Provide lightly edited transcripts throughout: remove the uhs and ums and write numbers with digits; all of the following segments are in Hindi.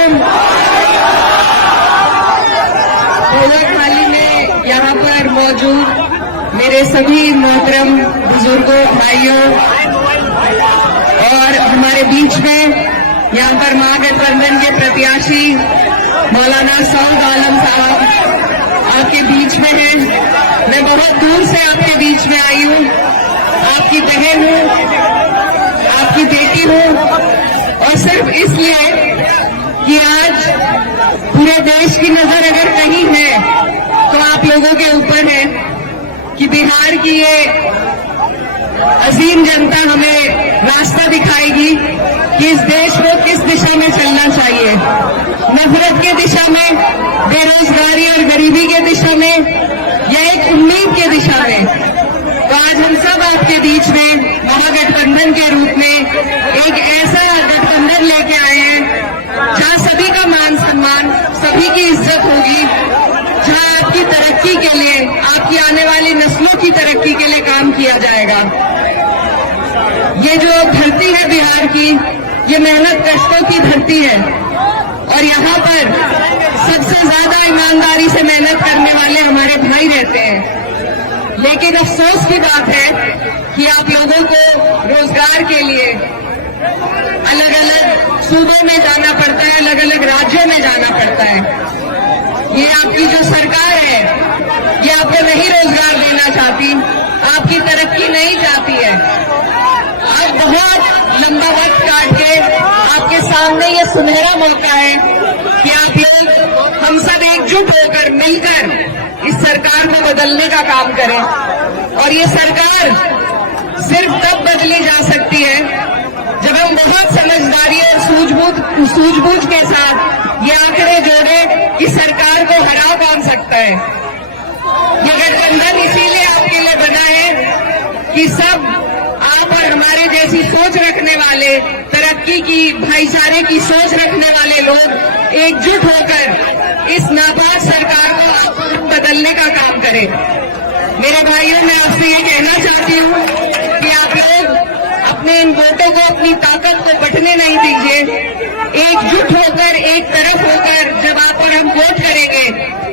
अलैकुम। थाली में यहाँ पर मौजूद मेरे सभी मोहतरम बुजुर्गों, भाइयों और हमारे बीच में यहाँ पर महागठबंधन के प्रत्याशी मौलाना सऊद आलम साहब आपके बीच में हैं। मैं बहुत दूर से आपके बीच में आई हूँ, आपकी बहन हूँ, आपकी बेटी हूँ, और सिर्फ इसलिए कि आज पूरे देश की नजर अगर कहीं है तो आप लोगों के ऊपर है कि बिहार की ये अजीम जनता हमें रास्ता दिखाएगी कि इस देश को किस दिशा में चलना चाहिए, नफरत के दिशा में, बेरोजगारी और गरीबी के दिशा में, या एक उम्मीद के दिशा में। तो आज हम सब आपके बीच में महागठबंधन के रूप में एक ऐसा गठबंधन लेके आए हैं जहां सभी का मान सम्मान, सभी की इज्जत होगी, जहां आपकी तरक्की के लिए, आपकी आने वाली नस्लों की तरक्की के लिए काम किया जाएगा। ये जो धरती है बिहार की, ये मेहनत कष्टों की धरती है और यहाँ पर सबसे ज्यादा ईमानदारी से मेहनत करने वाले हमारे भाई रहते हैं। लेकिन अफसोस की बात है कि आप लोगों को रोजगार के लिए अलग अलग सूबों में जाना पड़ता है, अलग अलग राज्यों में जाना पड़ता है। ये आपकी जो सरकार है, ये आपको नहीं रोजगार देना चाहती, आपकी तरक्की नहीं चाहती है। अब बहुत लंबा वक्त काट के आपके सामने ये सुनहरा मौका है कि आप लोग, हम सब एकजुट होकर, मिलकर इस सरकार को बदलने का काम करें। और ये सरकार सिर्फ तब बदली जा सकती है जब हम बहुत समझदारी और सूझबूझ के साथ ये आंकड़े जोड़े कि सरकार को हरा कौन सकता है। ये गठबंधन इसीलिए आपके लिए बना है कि सब आप और हमारे जैसी सोच रखने वाले, तरक्की की, भाईचारे की सोच रखने वाले लोग एकजुट होकर इस नापाक सरकार को बदलने का काम करें। मेरे भाइयों, मैं आपसे ये कहना चाहती हूँ कि आप लोग अपने इन वोटों को, अपनी ताकत को बंटने नहीं दीजिए। एकजुट होकर, एक तरफ होकर जब आप और हम वोट करेंगे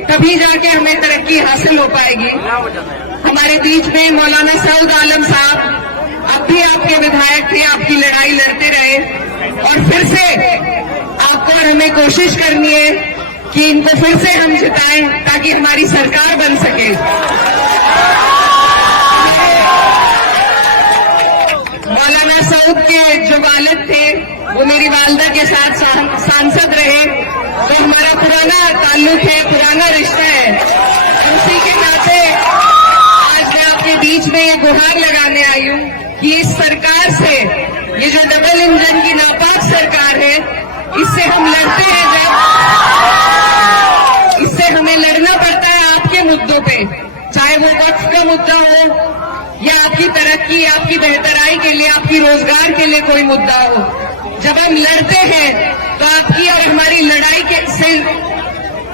तभी जाके हमें तरक्की हासिल हो पाएगी। हमारे बीच में मौलाना सऊद आलम साहब अब भी आपके विधायक थे, आपकी लड़ाई लड़ते रहे, और फिर से आपको और हमें कोशिश करनी है कि इनको फिर से हम जिताएं ताकि हमारी सरकार बन सके। मौलाना सऊद के जो वालिद थे वो मेरी वालदा के साथ सांसद रहे, तो हमारा पुराना ताल्लुक है, पुराना रिश्ता है। उसी के नाते आज मैं आपके बीच में ये गुहार लगाने आई हूँ कि इस सरकार से, ये जो डबल इंजन की नापाक सरकार है, इससे हम लड़ते हैं जब, इससे हमें लड़ना पड़ता है आपके मुद्दों पे, चाहे वो वक्फ का मुद्दा हो या आपकी तरक्की, आपकी बेहतराई के लिए, आपकी रोजगार के लिए कोई मुद्दा हो। जब हम लड़ते हैं तो आपकी और हमारी लड़ाई के से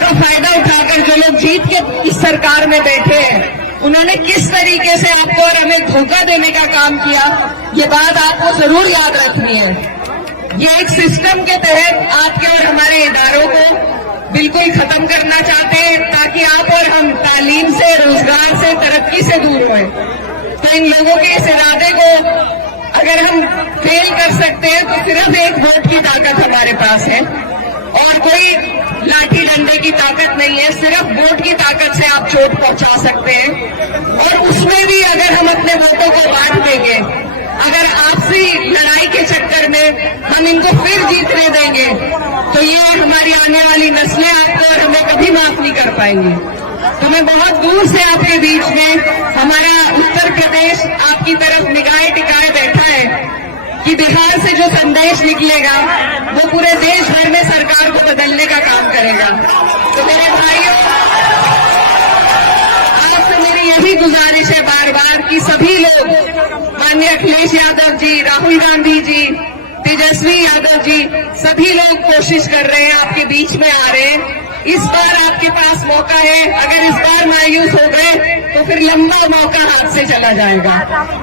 का फायदा उठाकर जो लोग जीत के इस सरकार में बैठे हैं, उन्होंने किस तरीके से आपको और हमें धोखा देने का काम किया, ये बात आपको जरूर याद रखनी है। ये एक सिस्टम के तहत आपके और हमारे इदारों को बिल्कुल खत्म करना चाहते हैं ताकि आप और हम तालीम से, रोजगार से, तरक्की से दूर हों। तो इन लोगों के इस इरादे को अगर हम फेल कर सकते हैं तो सिर्फ एक वोट की ताकत हमारे पास है और कोई लाठी डंडे की ताकत नहीं है। सिर्फ वोट की ताकत से आप चोट पहुंचा सकते हैं, और उसमें भी अगर हम अपने वोटों को बांट देंगे, अगर आपसी लड़ाई के चक्कर में हम इनको फिर जीतने देंगे, तो ये हमारी आने वाली नस्लें आपको और हमें कभी माफ नहीं कर पाएंगी। तो मैं बहुत दूर से आपके बीच में, हमारा उत्तर प्रदेश आपकी तरफ निगाहें टिकाए बैठा है कि बिहार से जो संदेश निकलेगा वो पूरे देश भर में सरकार को बदलने का काम करेगा। तो मेरे भाइयों, आपसे मेरी यही गुजारिश है बार बार कि सभी लोग, माननीय अखिलेश यादव जी, राहुल गांधी जी, तेजस्वी यादव जी, सभी लोग कोशिश कर रहे हैं, आपके बीच में आ रहे हैं। इस बार आपके पास मौका है, अगर इस बार मायूस हो गए तो फिर लंबा मौका हाथ से चला जाएगा,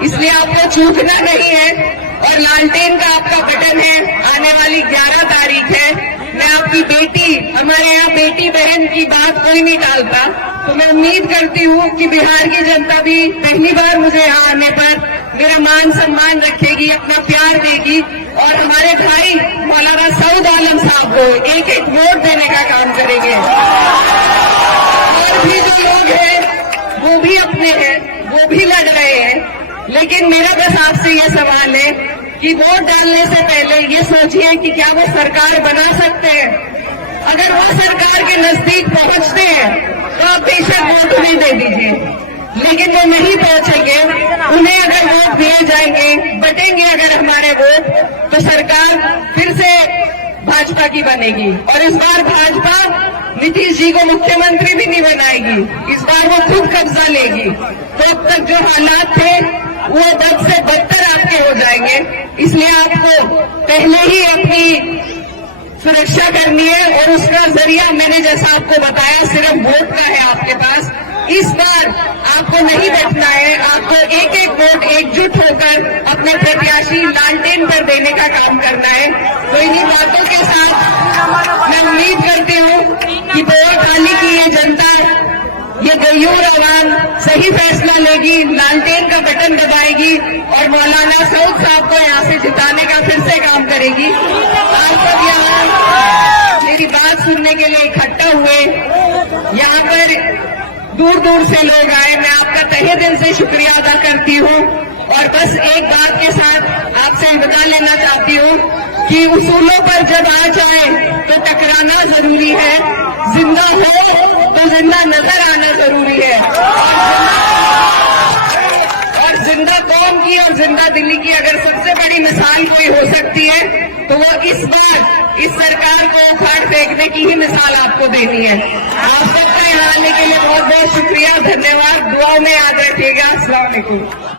इसलिए आपको चूकना नहीं है। और लालटेन का आपका बटन है, आने वाली 11 तारीख है, मैं आपको आपकी बेटी, हमारे यहाँ बेटी बहन की बात कोई नहीं टालता, तो मैं उम्मीद करती हूँ कि बिहार की जनता भी पहली बार मुझे यहाँ आने पर मेरा मान सम्मान रखेगी, अपना प्यार देगी और हमारे भाई मौलाना सऊद आलम साहब को एक एक वोट देने का काम करेंगे। और भी जो लोग हैं वो भी अपने हैं, वो भी लड़ रहे हैं, लेकिन मेरा बस आपसे ये सवाल है कि वोट डालने से पहले ये सोचिए कि क्या वो सरकार बना सकते हैं। अगर वो सरकार के नजदीक पहुंचते हैं तो आप बेशक वोट उन्हें दे दीजिए, लेकिन वो नहीं पहुंचेंगे, उन्हें अगर वोट दिए जाएंगे, बटेंगे अगर हमारे वोट, तो सरकार फिर से भाजपा की बनेगी और इस बार भाजपा नीतीश जी को मुख्यमंत्री भी नहीं बनाएगी, इस बार वो खुद कब्जा लेगी। तो अब तक जो हालात थे वो बद से बदतर आपके हो जाएंगे, इसलिए आपको पहले ही अपनी सुरक्षा करनी है और उसका जरिया मैंने जैसा आपको बताया सिर्फ वोट का है आपके पास। इस बार आपको नहीं बैठना है, आपको एक एक वोट एकजुट होकर अपने प्रत्याशी लालटेन पर देने का काम करना है। तो इन्हीं बातों के साथ मैं उम्मीद करती हूँ कि बोआखाली की ये जनता, ये गयूर आवाम सही फैसला लेगी, लालटेन का बटन दबाएगी और मौलाना सऊद साहब को यहाँ से जिताने का फिर से काम करेगी। आप सब यहाँ मेरी बात सुनने के लिए इकट्ठा हुए, यहाँ पर दूर दूर से लोग आए, मैं आपका तहे दिल से शुक्रिया अदा करती हूँ। और बस एक बात के साथ आपसे विदा लेना चाहती हूँ कि उसूलों पर जब आ जाए तो टकराना जरूरी है, जिंदा हो तो जिंदा नजर आना जरूरी है। और जिंदा कौम की और जिंदा दिल्ली की अगर सबसे बड़ी मिसाल कोई हो सकती है तो वो इस बार इस सरकार को उखाड़ फेंकने की ही मिसाल आपको देनी है। आप सबका यहाँ आने के लिए बहुत बहुत शुक्रिया, धन्यवाद, दुआओं में याद रखिएगा। अस्सलाम वालेकुम।